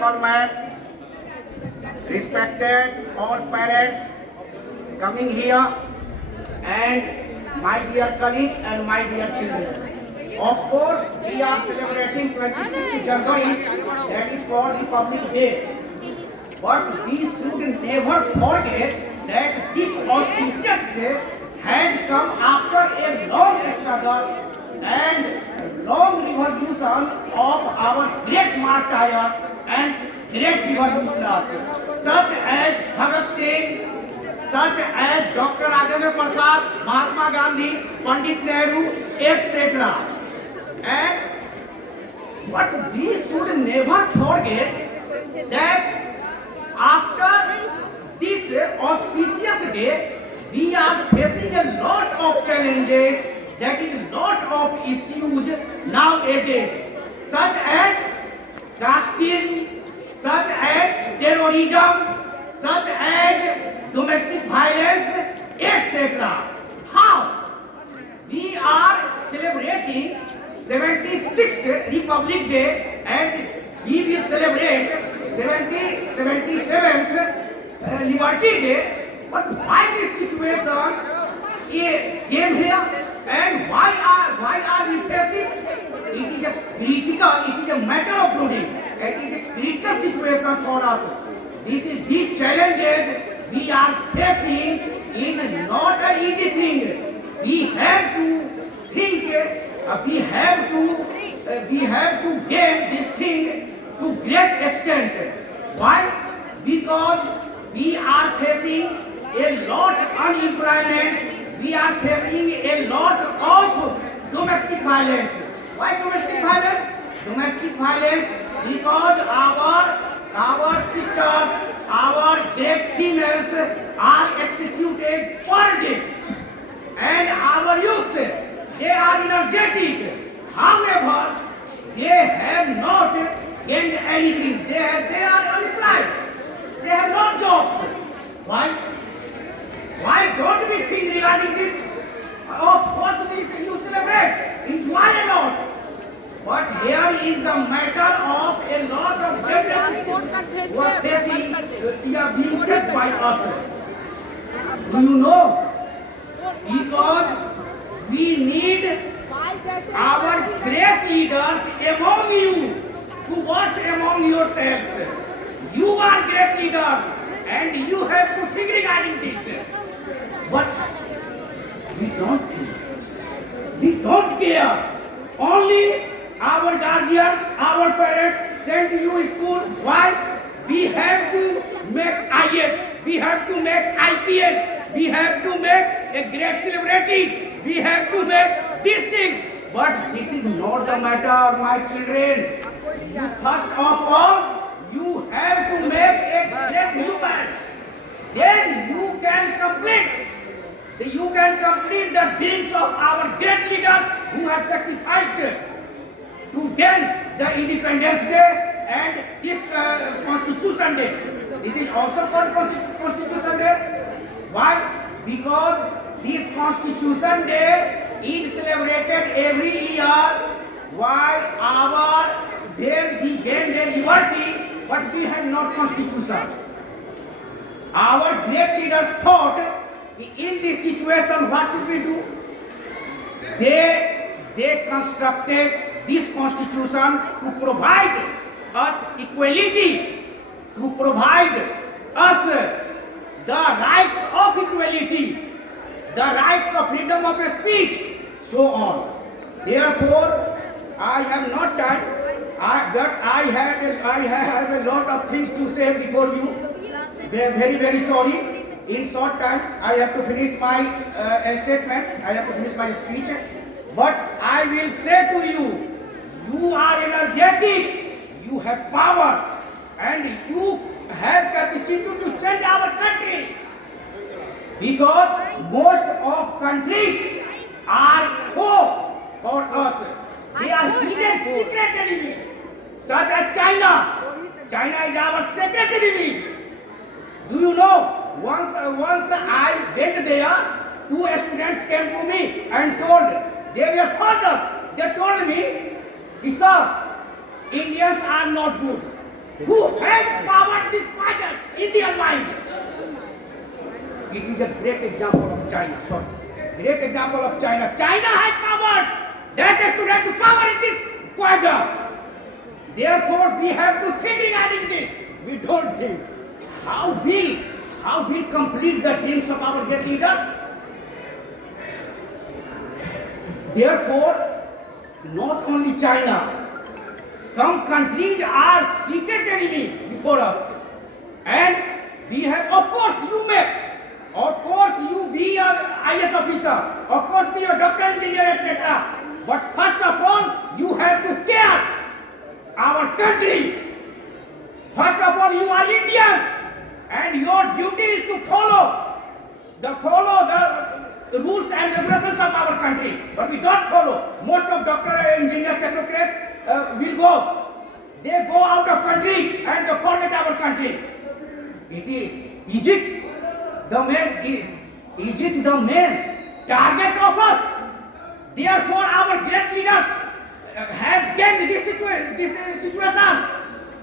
principal ma'am, respected all parents coming here, and my dear colleagues and my dear children. Of course, we are celebrating 26th January, that is called Republic Day. But we should never forget that this auspicious day has come after a long struggle and long revolution of our great martyrs and great revolutionaries, such as Bhagat Singh, such as Dr. Rajendra Prasad, Mahatma Gandhi, Pandit Nehru, etc. And but we should never forget that after this auspicious day, we are facing a lot of challenges, that is lot of issues nowadays, such as casteism, such as terrorism, such as domestic violence, etc. How? We are celebrating 76th Republic Day and we will celebrate 77th Liberty Day. But why this situation came here and why are we facing? It is a critical, it is a matter of prudence. It is a critical situation for us. These challenges we are facing is not an easy thing. We have to think. We have to gain this thing to great extent. Why? Because we are facing a lot of unemployment. We are facing a lot of domestic violence. Why domestic violence? Domestic violence because our sisters, our great females are executed per day, and our youths, they are energetic. However, they have not gained anything. They are unemployed. They have no jobs. Why? Why don't we think regarding this? Of course, you celebrate, enjoy a lot. But here is the matter of a lot of debt who are facing, they are being faced by us. Do you know? Because we need our great leaders among you to watch among yourselves. You are great leaders and you have to think regarding this. But we don't think. We don't care. Only our guardian, our parents send you to school. Why? We have to make IAS. We have to make IPS. We have to make a great celebrity. We have to make these things. But this is not the matter, my children. First of all, you have to make a great human. Then you can complete the dreams of our great leaders who have sacrificed to gain the Independence Day and this Constitution Day. This is also called Constitution Day. Why? Because this Constitution Day is celebrated every year. Why? We gained their liberty, but we have not Constitution. Our great leaders thought, in this situation, what should we do? They constructed this Constitution to provide us equality, to provide us the rights of equality, the rights of freedom of speech, so on. Therefore, I have not time, but I have a lot of things to say before you. Very, very sorry. In short time, I have to finish my statement. I have to finish my speech. But I will say to you, you are energetic, you have power, and you have capacity to change our country. Because most of countries are foe for us. They are hidden secret enemies, such as China. China is our secret enemy. Do you know? Once I went there, two students came to me and they were fathers. They told me, sir, Indians are not good. Who has powered this poison in their mind? It is a great example of China. Sorry. Great example of China. China has powered that student to power in this poison. Therefore, we have to think regarding this. We don't think. How will complete the dreams of our great leaders? Therefore, not only China, some countries are secret enemy before us. And we have, of course, you be an IS officer, of course be a doctor, engineer, etc. But first of all, you have to care our country. First of all, you are Indians, and your duty is to follow the rules and regulations of our country. But we don't follow. Most of doctor, engineers, technocrats will go. They go out of country and they forget our country. It is Egypt, the main target of us. Therefore, our great leaders has gained this situation.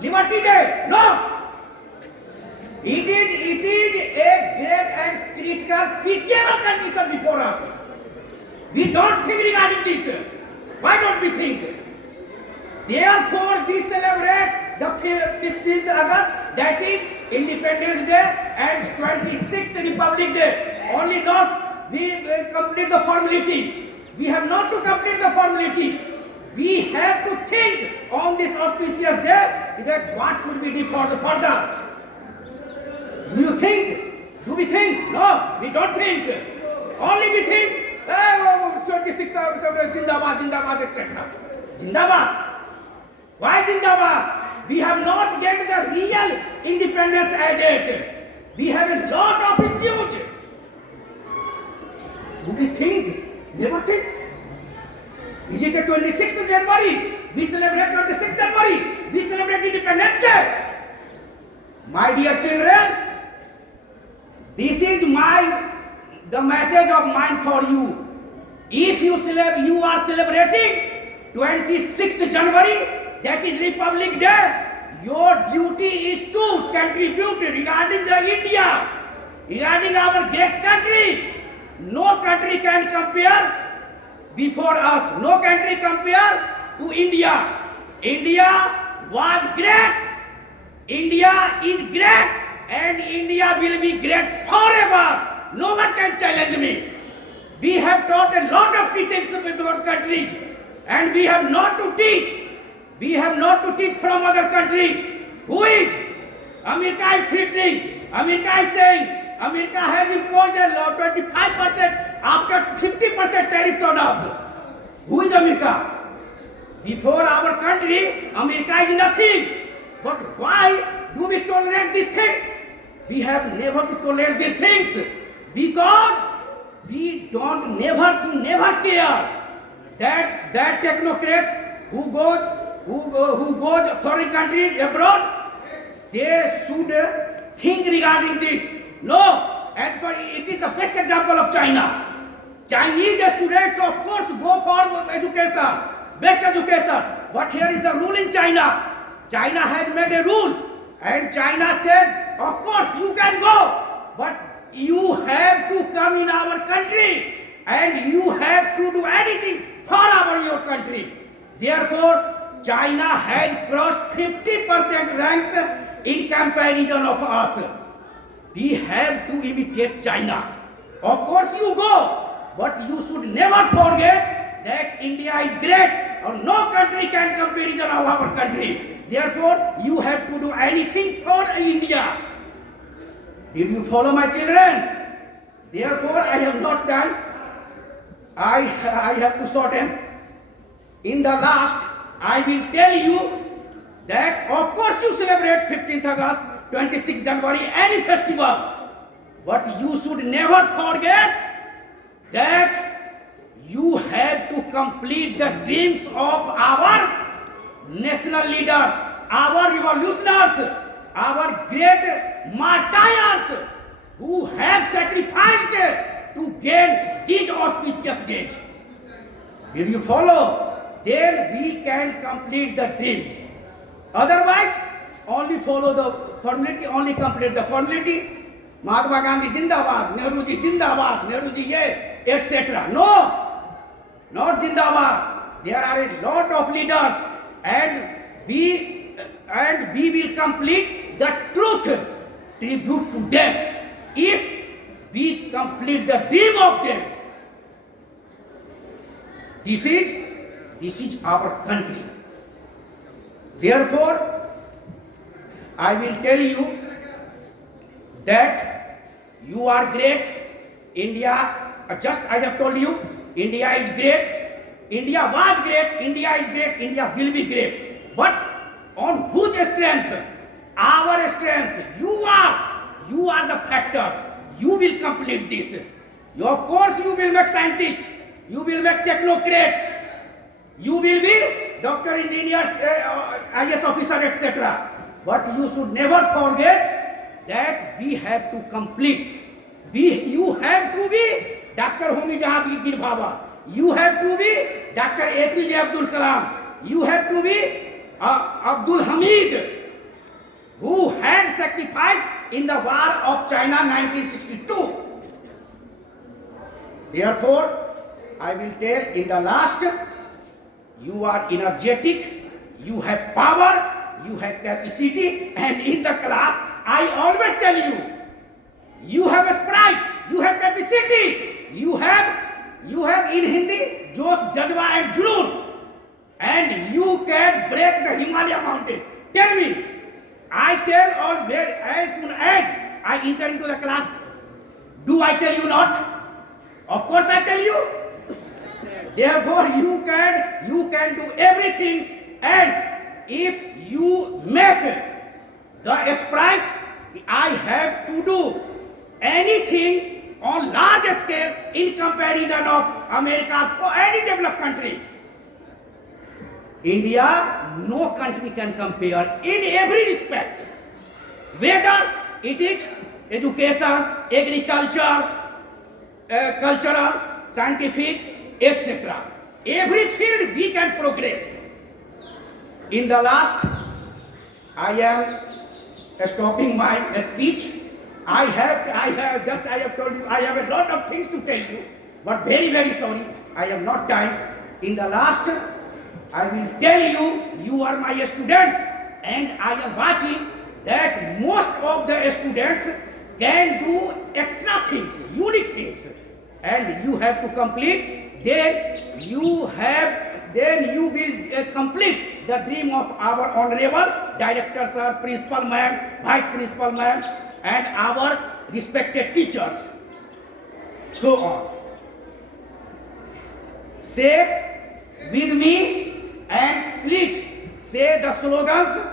Liberty Day. No. It is a great and critical, pitiable condition before us. We don't think regarding this. Why don't we think? Therefore, we celebrate the 15th August, that is Independence Day, and 26th Republic Day. Only not we complete the formality. We have not to complete the formality. We have to think on this auspicious day that what should we do for the further. Do you think? Do we think? No, we don't think. Only we think, 26th August, Jindabad, etc. Jindabad. Why Jindabad? We have not gained the real independence as yet. We have a lot of issues. Do we think? Never think. Is it a 26th January? We celebrate 26th January. We celebrate Independence Day. My dear children, this is the message of mine for you. If you are celebrating 26th January, that is Republic Day, your duty is to contribute regarding the India, regarding our great country. No country can compare before us. No country compare to India. India was great. India is great. And India will be great forever. No one can challenge me. We have taught a lot of teachings in our countries. And we have not to teach. We have not to teach from other countries. Who is? America is threatening. America is saying, America has imposed a law 25% after 50% tariffs on us. Who is America? Before our country, America is nothing. But why do we tolerate this thing? We have never to tolerate these things because we don't never care that technocrats who goes foreign countries abroad, they should think regarding this. No, it is the best example of China. Chinese students, of course, go for education, best education. But here is the rule in China. China has made a rule, and China said, of course, you can go, but you have to come in our country, and you have to do anything for your country. Therefore, China has crossed 50% ranks in comparison of us. We have to imitate China. Of course, you go, but you should never forget that India is great, or no country can comparison of our country. Therefore, you have to do anything for India. Did you follow, my children? Therefore, I have not done. I have to shorten. In the last, I will tell you that, of course, you celebrate 15th August, 26th January, any festival. But you should never forget that you have to complete the dreams of our national leaders, our revolutionaries, our great martyrs who have sacrificed to gain these auspicious days. Did you follow? Then we can complete the dream. Otherwise, only follow the formality, only complete the formality. Mahatma Gandhi Jindabad, Nehru ji Jindabad, Nehru ji ye, etc. No, not Jindabad. There are a lot of leaders, and we will complete the truth tribute to them if we complete the dream of them. This is our country. Therefore, I will tell you that you are great. India, just I have told you, India is great. India was great. India is great. India will be great. But on whose strength? Our strength. You are the factors. You will complete this. Of course, you will make scientist. You will make technocrat. You will be doctor, engineer, IS officer, etc. But you should never forget that we have to complete. You have to be Dr. Homi Jahangir Bhabha. You have to be Dr. APJ Abdul Kalam. You have to be Abdul Hamid, who had sacrificed in the war of China 1962. Therefore, I will tell in the last, you are energetic, you have power, you have capacity, and in the class, I always tell you, you have a sprite, you have capacity, you have in Hindi, Josh, Jazba and Junoon, and you can break the Himalaya mountain. Tell me, I tell all as soon as I enter into the class, do I tell you not? Of course I tell you. Therefore, you can do everything, and if you make the sprite, I have to do anything on large scale in comparison of America or any developed country. India, no country can compare in every respect, whether it is education, agriculture, cultural, scientific, etc. Every field we can progress. In the last, I am stopping my speech. I have told you, I have a lot of things to tell you, but very, very sorry, I have not time. In the last, I will tell you, you are my student, and I am watching that most of the students can do extra things, unique things, and you have to complete. Then you will complete the dream of our honorable director sir, principal ma'am, vice principal ma'am, and our respected teachers. So on. Say with me and please say the slogans.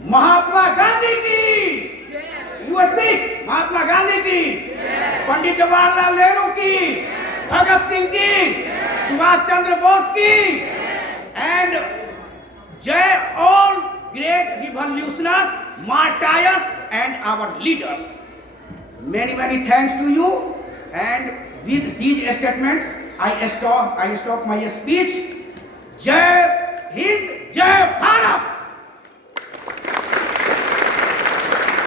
Mahatma Gandhi ki. You speak. Mahatma Gandhi ki. Pandit Jawaharlal Nehru ki. Bhagat Singh ki. Subhash Chandra Bose ki. And Jai all great revolutionaries, martyrs, and our leaders. Many, many thanks to you. And with these statements, I stop my speech. Jai Hind, Jai Bharat.